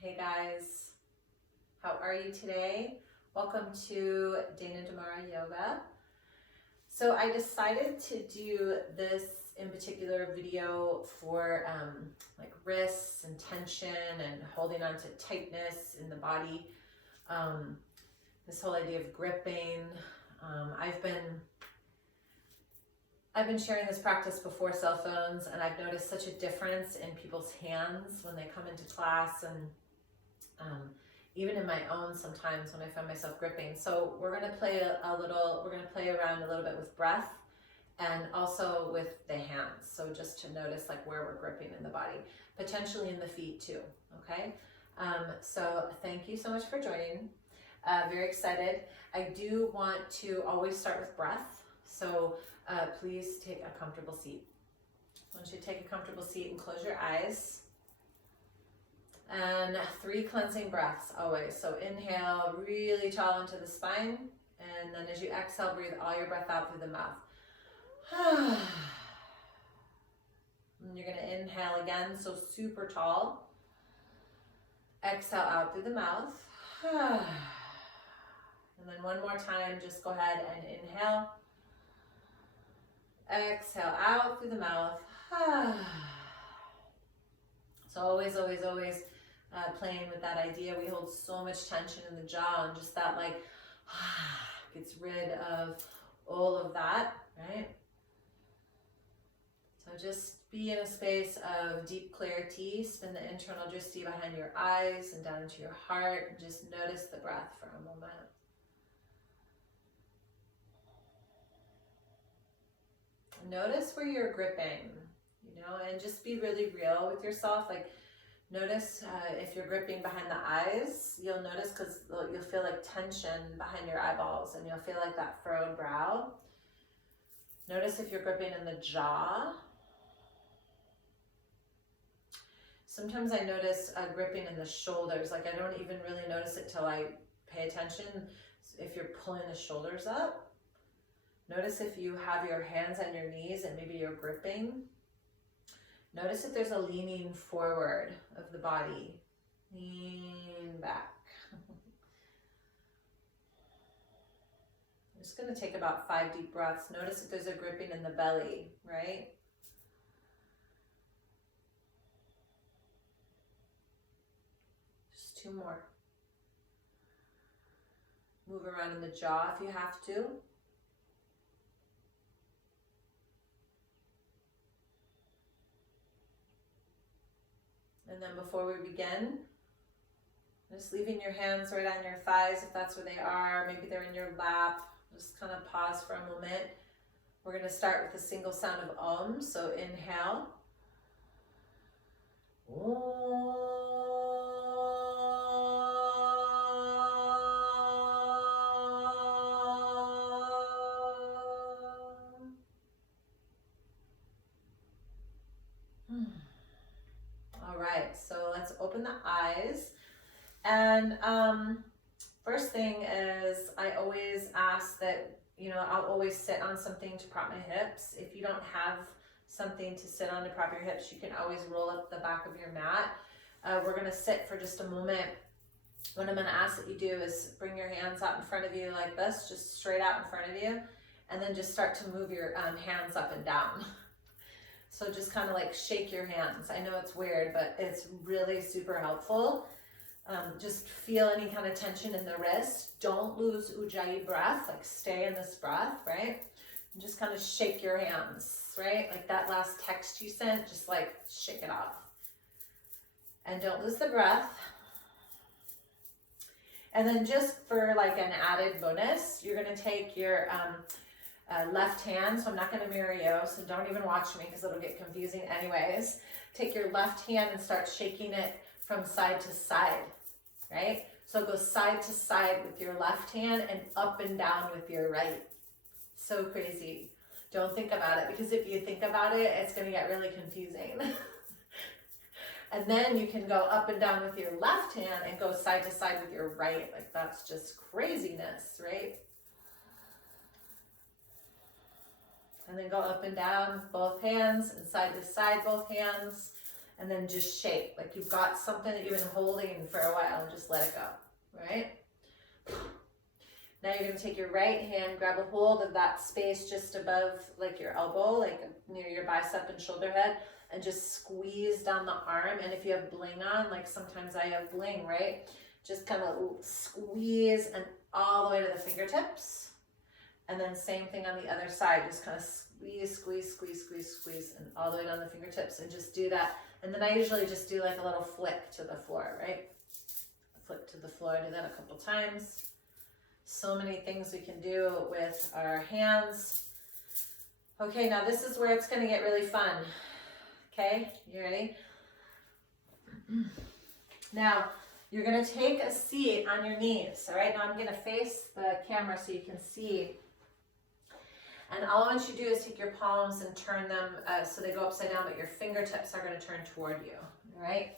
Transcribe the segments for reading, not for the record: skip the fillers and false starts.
Hey guys, how are you today? Welcome to Dana Damara Yoga. So I decided to do this in particular video for like wrists and tension and holding on to tightness in the body. This whole idea of gripping. I've been sharing this practice before cell phones, and I've noticed such a difference in people's hands when they come into class, and even in my own sometimes when I find myself gripping. So we're going to play around a little bit with breath and also with the hands. So just to notice like where we're gripping in the body, potentially in the feet too. Okay. So thank you so much for joining. Very excited. I do want to always start with breath. So please take a comfortable seat. Once you take a comfortable seat and close your eyes. And 3 cleansing breaths always. So inhale really tall into the spine. And then as you exhale, breathe all your breath out through the mouth. And you're going to inhale again, so super tall. Exhale out through the mouth. And then one more time, just go ahead and inhale. Exhale out through the mouth. So always playing with that idea. We hold so much tension in the jaw, and just that like gets rid of all of that, right? So just be in a space of deep clarity. Spin the internal drishti behind your eyes and down into your heart, and just notice the breath for a moment. Notice where you're gripping, and just be really real with yourself. Like, notice if you're gripping behind the eyes, you'll notice because you'll feel like tension behind your eyeballs, and you'll feel like that furrowed brow. Notice if you're gripping in the jaw. Sometimes I notice gripping in the shoulders. Like, I don't even really notice it till I pay attention. If you're pulling the shoulders up. Notice if you have your hands on your knees and maybe you're gripping. Notice if there's a leaning forward of the body. Lean back. I'm just going to take about 5 deep breaths. Notice if there's a gripping in the belly, right? Just 2 more. Move around in the jaw if you have to. And then before we begin, just leaving your hands right on your thighs if that's where they are. Maybe they're in your lap. Just kind of pause for a moment. We're going to start with a single sound of Om. So inhale. Om. All right, so let's open the eyes. And first thing is, I always ask that, I'll always sit on something to prop my hips. If you don't have something to sit on to prop your hips, you can always roll up the back of your mat. We're going to sit for just a moment. What I'm going to ask that you do is bring your hands out in front of you like this, just straight out in front of you, and then just start to move your hands up and down. So just kind of like shake your hands. I know it's weird, but it's really super helpful. Just feel any kind of tension in the wrist. Don't lose ujjayi breath, like stay in this breath, right? And just kind of shake your hands, right? Like that last text you sent, just like shake it off. And don't lose the breath. And then just for like an added bonus, you're gonna take your left hand, so I'm not going to mirror you, so don't even watch me because it'll get confusing anyways. Take your left hand and start shaking it from side to side, right? So go side to side with your left hand and up and down with your right. So crazy. Don't think about it, because if you think about it, it's going to get really confusing. And then you can go up and down with your left hand and go side to side with your right. Like, that's just craziness, right? And then go up and down both hands and side to side both hands. and then just shake. Like you've got something that you've been holding for a while and just let it go, right? Now you're gonna take your right hand, grab a hold of that space just above like your elbow, like near your bicep and shoulder head, and just squeeze down the arm. And if you have bling on, like sometimes I have bling, right? Just kind of squeeze and all the way to the fingertips. And then same thing on the other side, just kind of squeeze, squeeze, squeeze, squeeze, squeeze, and all the way down the fingertips, and just do that. And then I usually just do like a little flick to the floor, right? Flick to the floor, do that a couple times. So many things we can do with our hands. Okay, now this is where it's gonna get really fun. Okay, you ready? Now, you're gonna take a seat on your knees, all right? Now I'm gonna face the camera so you can see. And all I want you to do is take your palms and turn them so they go upside down, but your fingertips are gonna turn toward you, all right?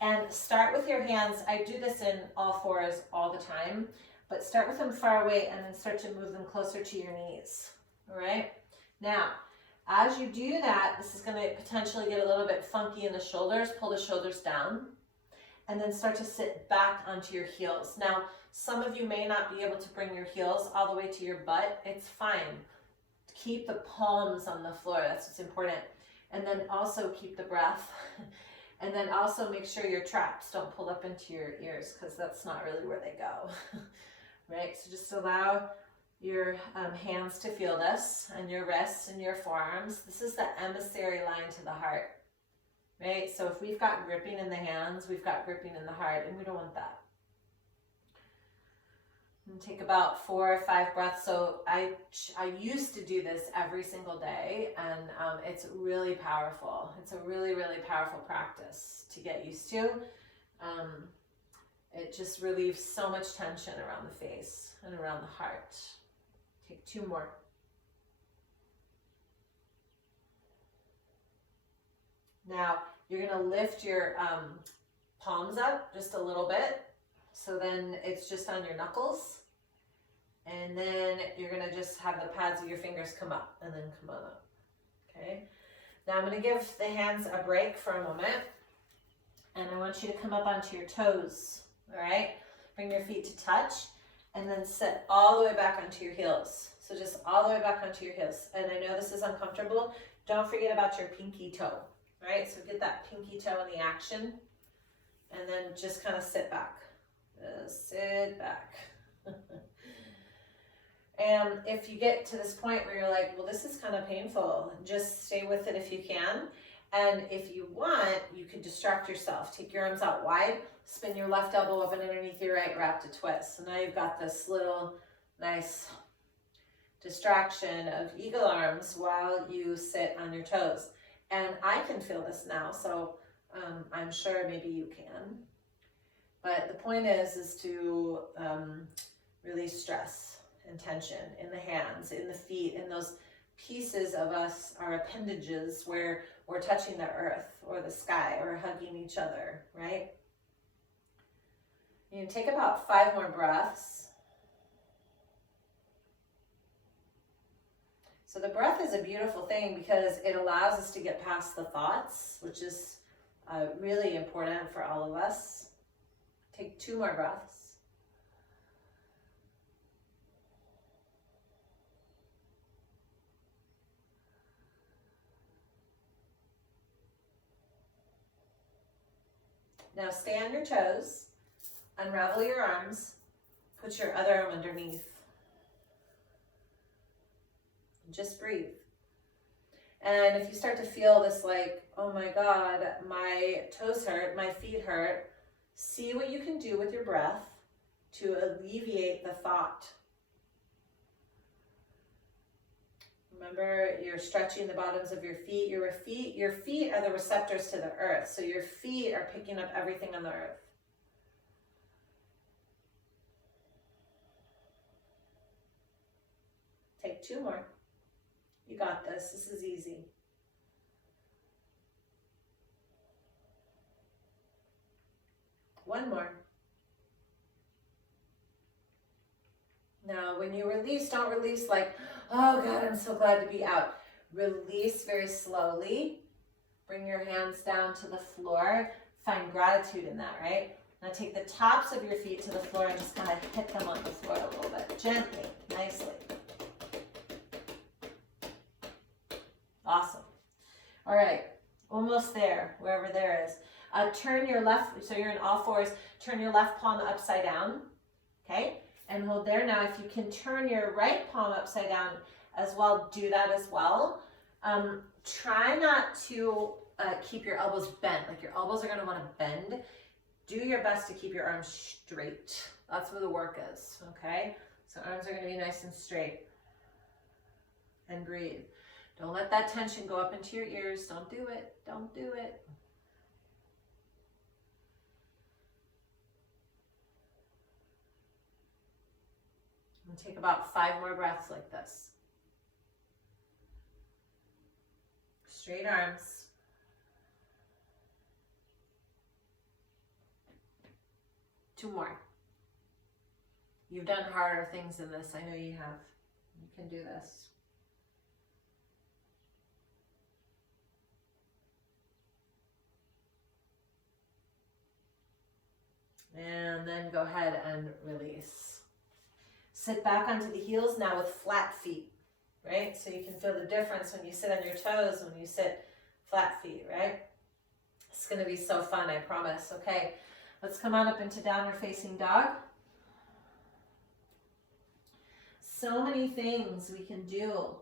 And start with your hands. I do this in all fours all the time, but start with them far away and then start to move them closer to your knees, all right? Now, as you do that, this is gonna potentially get a little bit funky in the shoulders. Pull the shoulders down and then start to sit back onto your heels. Now, some of you may not be able to bring your heels all the way to your butt. It's fine. Keep the palms on the floor, that's what's important. And then also keep the breath. And then also make sure your traps don't pull up into your ears, because that's not really where they go. Right, so just allow your hands to feel this, and your wrists and your forearms. This is the emissary line to the heart, right? So if we've got gripping in the hands, we've got gripping in the heart, and we don't want that. And take about 4 or 5 breaths. So I used to do this every single day, and it's really powerful. It's a really, really powerful practice to get used to. It just relieves so much tension around the face and around the heart. Take 2 more. Now, you're gonna lift your palms up just a little bit. So then it's just on your knuckles. And then you're gonna just have the pads of your fingers come up and then come on up, okay? Now I'm gonna give the hands a break for a moment. And I want you to come up onto your toes, all right? Bring your feet to touch and then sit all the way back onto your heels. So just all the way back onto your heels. And I know this is uncomfortable. Don't forget about your pinky toe, right? So get that pinky toe in the action and then just kind of sit back. Sit back. And if you get to this point where you're like, well, this is kind of painful, just stay with it if you can. And if you want, you can distract yourself. Take your arms out wide, spin your left elbow up and underneath your right, wrap to twist. So now you've got this little nice distraction of eagle arms while you sit on your toes. And I can feel this now, so I'm sure maybe you can. But the point is to release stress and tension in the hands, in the feet, in those pieces of us, our appendages, where we're touching the earth or the sky or hugging each other, right? You can take about 5 more breaths. So the breath is a beautiful thing because it allows us to get past the thoughts, which is really important for all of us. Take 2 more breaths. Now stay on your toes, unravel your arms, put your other arm underneath. Just breathe. And if you start to feel this like, oh my God, my toes hurt, my feet hurt, see what you can do with your breath to alleviate the thought. Remember, you're stretching the bottoms of your feet. Your feet are the receptors to the earth. So your feet are picking up everything on the earth. Take 2 more. You got this. This is easy. One more. Now, when you release, don't release like, oh God, I'm so glad to be out. Release very slowly. Bring your hands down to the floor. Find gratitude in that, right? Now take the tops of your feet to the floor and just kind of hit them on the floor a little bit. Gently, nicely. Awesome. All right, almost there, wherever there is. Turn your left, so you're in all fours, turn your left palm upside down, okay? And hold there. Now, if you can turn your right palm upside down as well, do that as well. Try not to keep your elbows bent. Like your elbows are gonna wanna bend. Do your best to keep your arms straight. That's where the work is, okay? So arms are gonna be nice and straight. And breathe. Don't let that tension go up into your ears. Don't do it. Don't do it. And take about 5 more breaths like this. Straight arms. Two more. You've done harder things than this. I know you have. You can do this. And then go ahead and release. Sit back onto the heels now with flat feet, right? So you can feel the difference when you sit on your toes, when you sit flat feet, right? It's gonna be so fun, I promise. Okay, let's come on up into downward facing dog. So many things we can do.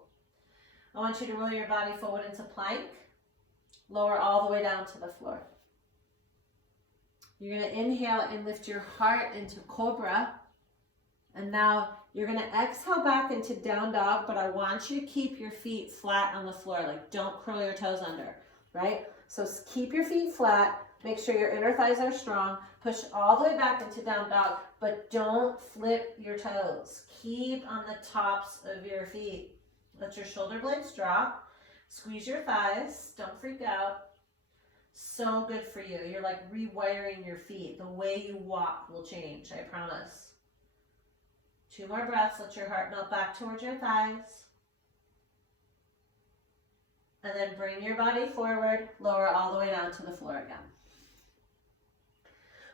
I want you to roll your body forward into plank. Lower all the way down to the floor. You're going to inhale and lift your heart into cobra. And now you're going to exhale back into down dog, but I want you to keep your feet flat on the floor. Like don't curl your toes under, right? So keep your feet flat. Make sure your inner thighs are strong. Push all the way back into down dog, but don't flip your toes. Keep on the tops of your feet. Let your shoulder blades drop. Squeeze your thighs. Don't freak out. So good for you. You're like rewiring your feet. The way you walk will change, I promise. 2 more breaths. Let your heart melt back towards your thighs. And then bring your body forward. Lower all the way down to the floor again.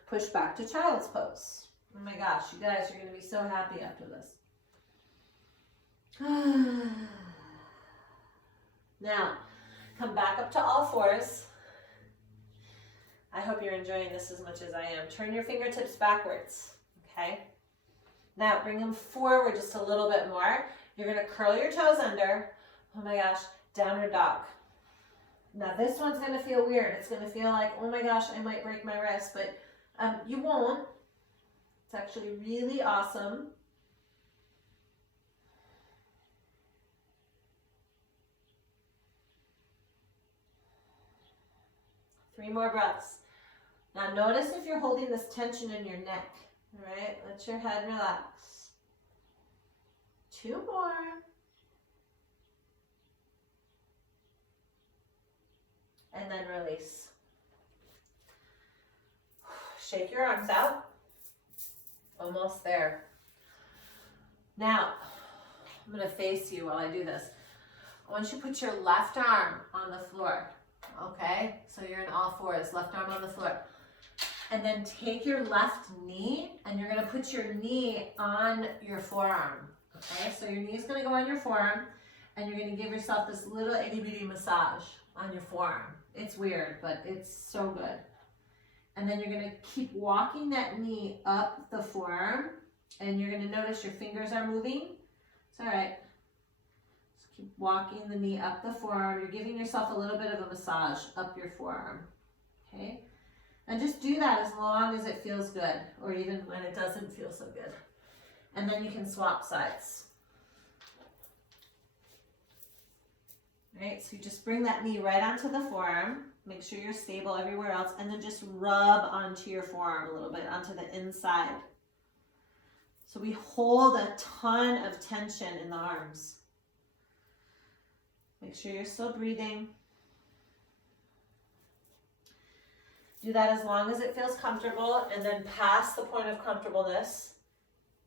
Push back to child's pose. Oh my gosh, you guys are going to be so happy after this. Now, come back up to all fours. I hope you're enjoying this as much as I am. Turn your fingertips backwards, okay? Now, bring them forward just a little bit more. You're going to curl your toes under. Oh my gosh, downward dog. Now, this one's going to feel weird. It's going to feel like, oh my gosh, I might break my wrist, but you won't. It's actually really awesome. Three more breaths. Now notice if you're holding this tension in your neck. All right, let your head relax. 2 more. And then release. Shake your arms out. Almost there. Now, I'm going to face you while I do this. I want you to put your left arm on the floor. Okay, so you're in all fours, left arm on the floor. And then take your left knee and you're going to put your knee on your forearm. Okay, so your knee is going to go on your forearm and you're going to give yourself this little itty bitty massage on your forearm. It's weird, but it's so good. And then you're going to keep walking that knee up the forearm and you're going to notice your fingers are moving. It's all right. Just keep walking the knee up the forearm. You're giving yourself a little bit of a massage up your forearm. Okay? And just do that as long as it feels good or even when it doesn't feel so good. And then you can swap sides. Right? So you just bring that knee right onto the forearm. Make sure you're stable everywhere else. And then just rub onto your forearm a little bit, onto the inside. So we hold a ton of tension in the arms. Make sure you're still breathing. Do that as long as it feels comfortable and then past the point of comfortableness.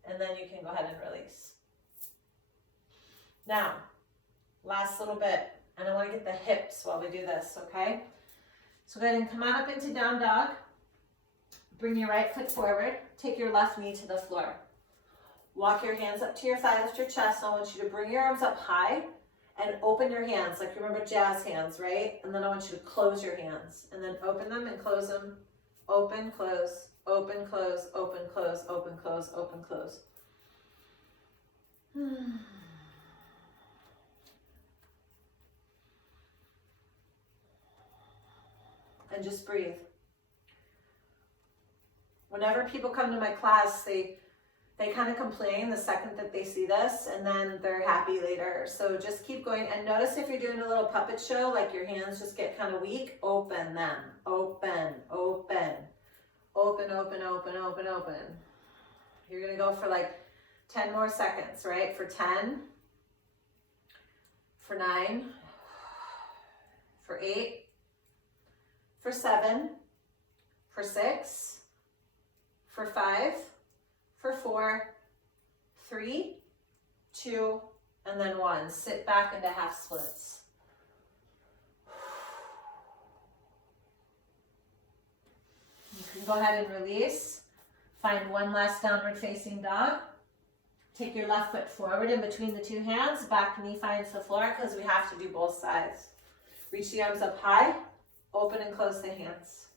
And then you can go ahead and release. Now, last little bit. And I want to get the hips while we do this, okay? So go ahead and come on up into down dog. Bring your right foot forward. Take your left knee to the floor. Walk your hands up to your thigh, lift your chest. I want you to bring your arms up high and open your hands, like remember jazz hands, right? And then I want you to close your hands and then open them and close them. Open, close, open, close, open, close, open, close, open, close. And just breathe. Whenever people come to my class, they kind of complain the second that they see this, and then they're happy later. So just keep going. And notice if you're doing a little puppet show, like your hands just get kind of weak, open them. Open, open, open, open, open, open, open. You're going to go for like 10 more seconds, right? For 10, for 9, for 8, for 7, for 6, for 5, for 4, 3, 2, and then 1. Sit back into half splits. You can go ahead and release. Find one last downward facing dog. Take your left foot forward in between the two hands. Back knee finds the floor because we have to do both sides. Reach the arms up high. Open and close the hands.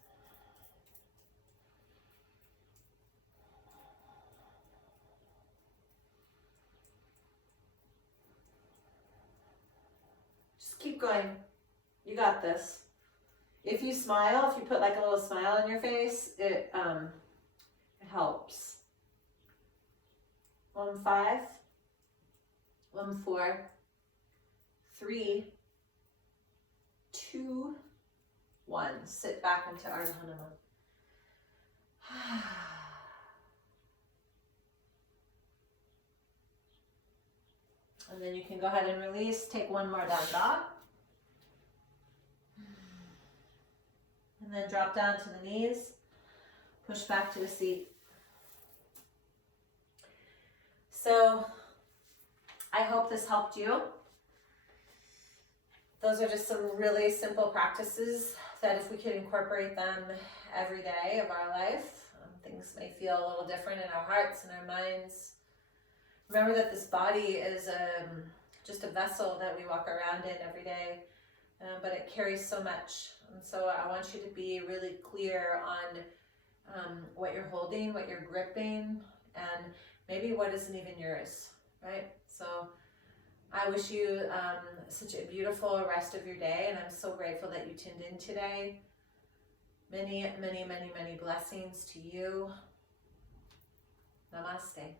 Just keep going. You got this. If you smile, if you put like a little smile on your face, it helps. 1, 5, 1, 4, 3, 2, 1. Sit back into Ardha Hanuman. And then you can go ahead and release. Take one more down dog. And then drop down to the knees. Push back to a seat. So I hope this helped you. Those are just some really simple practices that if we could incorporate them every day of our life, things may feel a little different in our hearts and our minds. Remember that this body is just a vessel that we walk around in every day, but it carries so much. And so I want you to be really clear on what you're holding, what you're gripping, and maybe what isn't even yours, right? So I wish you such a beautiful rest of your day, and I'm so grateful that you tuned in today. Many, many, many, many blessings to you. Namaste.